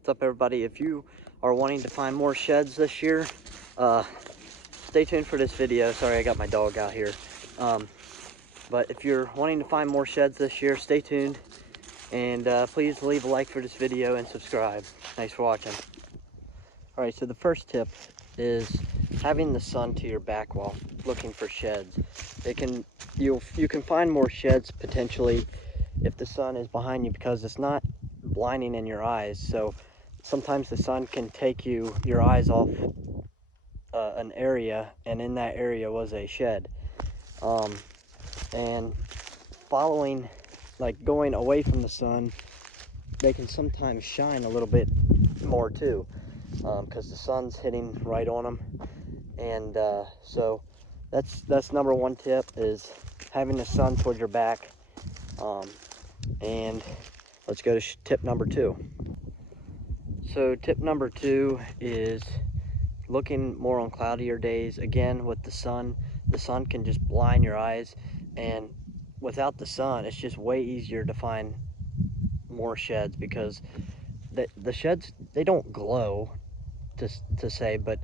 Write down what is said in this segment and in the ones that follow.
What's up, everybody? If you are wanting to find more sheds this year, stay tuned for this video. Sorry, I got my dog out here. But if you're wanting to find more sheds this year, stay tuned. And please leave a like for this video and subscribe. Thanks for watching. All right, so the first tip is having the sun to your back while looking for sheds. You can find more sheds potentially if the sun is behind you, because it's not blinding in your eyes. So sometimes the sun can take your eyes off an area, and in that area was a shed. And following, like going away from the sun, they can sometimes shine a little bit more too, because the sun's hitting right on them. And so that's number one tip, is having the sun towards your back. And let's go to tip number two. So tip number two is looking more on cloudier days. Again, with the sun can just blind your eyes, and without the sun, it's just way easier to find more sheds, because the sheds, they don't glow to say, but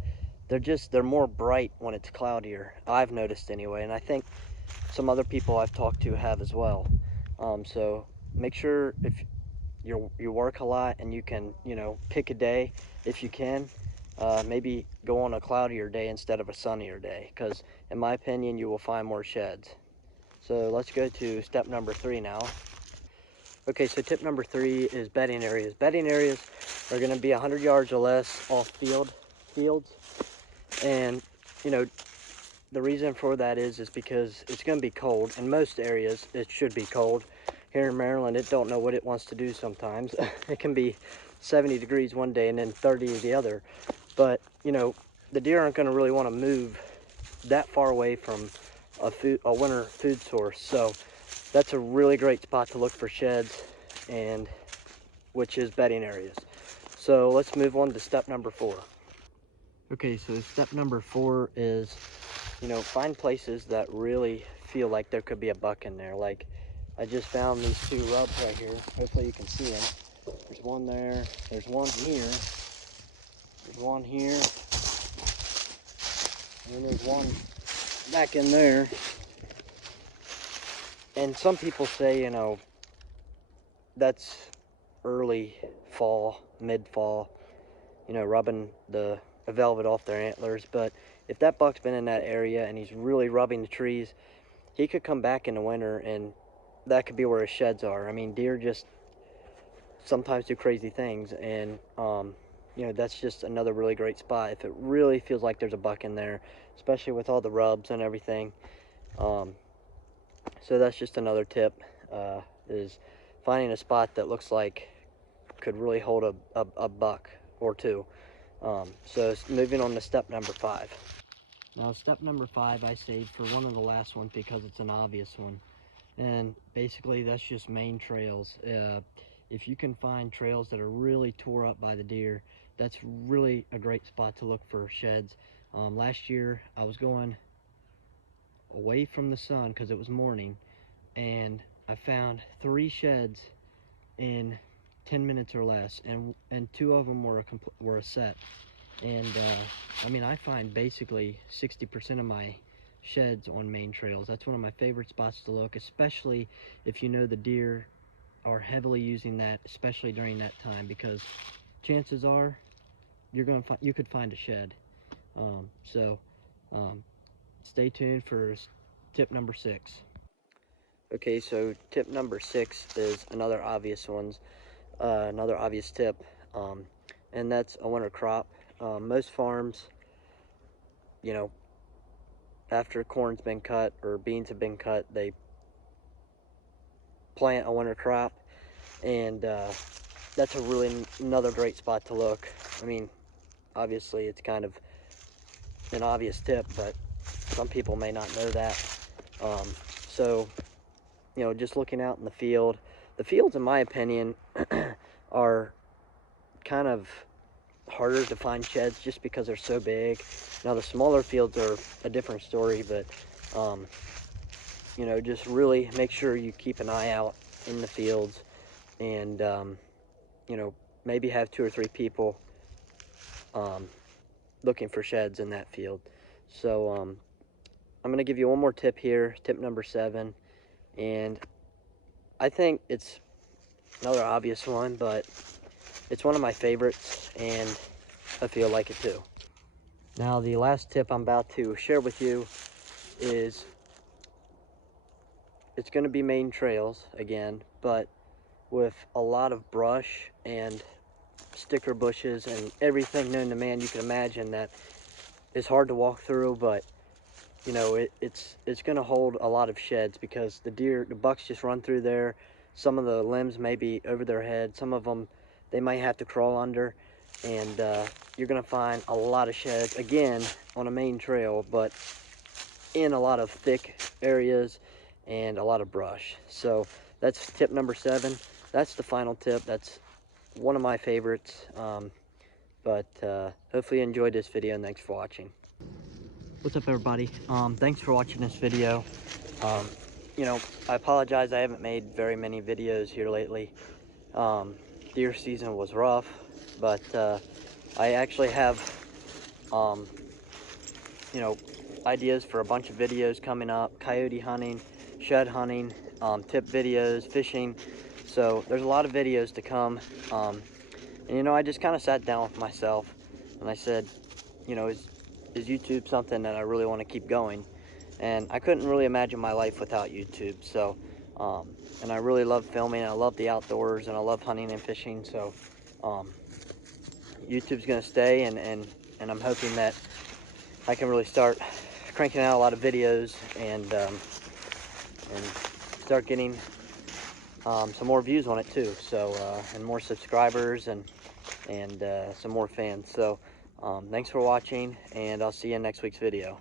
they're more bright when it's cloudier. I've noticed anyway, and I think some other people I've talked to have as well. So make sure, if you work a lot and you can, pick a day if you can, maybe go on a cloudier day instead of a sunnier day, because in my opinion you will find more sheds. So let's go to step number three now. Okay, so tip number three is bedding areas. Bedding areas are going to be 100 yards or less off fields, and the reason for that is because it's going to be cold. In most areas it should be cold. Here in Maryland, it don't know what it wants to do sometimes. It can be 70 degrees one day and then 30 the other. But the deer aren't going to really want to move that far away from a winter food source. So that's a really great spot to look for sheds, and which is bedding areas. So let's move on to step number four. Okay, so step number four is, find places that really feel like there could be a buck in there. Like, I just found these two rubs right here. Hopefully you can see them. There's one there, there's one here, there's one here, and then there's one back in there. And some people say, that's early fall, mid-fall, rubbing the velvet off their antlers. But if that buck's been in that area and he's really rubbing the trees, he could come back in the winter, and that could be where his sheds are. I mean, deer just sometimes do crazy things, and that's just another really great spot if it really feels like there's a buck in there, especially with all the rubs and everything. So that's just another tip, is finding a spot that looks like could really hold a buck or two. So moving on to step number five. Now, step number five I saved for one of the last ones because it's an obvious one. And basically that's just main trails. If you can find trails that are really tore up by the deer, that's really a great spot to look for sheds. Last year I was going away from the sun because it was morning, and I found 3 sheds in 10 minutes or less, and 2 of them were a set. And I mean, I find basically 60% of my sheds on main trails. That's one of my favorite spots to look, especially if the deer are heavily using that, especially during that time, because chances are you could find a shed. So stay tuned for tip number 6. Okay, so tip number 6 is another obvious tip, and that's a winter crop. Most farms, after corn's been cut or beans have been cut, they plant a winter crop, and that's another great spot to look. I mean, obviously it's kind of an obvious tip, but some people may not know that. So just looking out in the fields, in my opinion, are kind of harder to find sheds just because they're so big. Now the smaller fields are a different story, but just really make sure you keep an eye out in the fields, and maybe have 2 or 3 people looking for sheds in that field. So I'm going to give you one more tip here, tip number 7, and I think it's another obvious one, but it's one of my favorites, and I feel like it too. Now, the last tip I'm about to share with you is, it's going to be main trails again, but with a lot of brush and sticker bushes and everything known to man you can imagine that is hard to walk through, but you know, it's going to hold a lot of sheds, because the bucks just run through there. Some of the limbs may be over their head, some of them they might have to crawl under, and you're going to find a lot of sheds again on a main trail, but in a lot of thick areas and a lot of brush. So that's tip number 7. That's the final tip. That's one of my favorites. But hopefully you enjoyed this video, and thanks for watching. What's up, everybody? Thanks for watching this video. You know, I apologize, I haven't made very many videos here lately. Deer season was rough, but I actually have you know, ideas for a bunch of videos coming up: coyote hunting, shed hunting, tip videos, fishing. So there's a lot of videos to come. And you know, I just kind of sat down with myself and I said, you know, is YouTube something that I really want to keep going? And I couldn't really imagine my life without YouTube. So and I really love filming, and I love the outdoors, and I love hunting and fishing. So YouTube's gonna stay, and I'm hoping that I can really start cranking out a lot of videos, and start getting some more views on it too. So and more subscribers, and some more fans. So thanks for watching, and I'll see you in next week's video.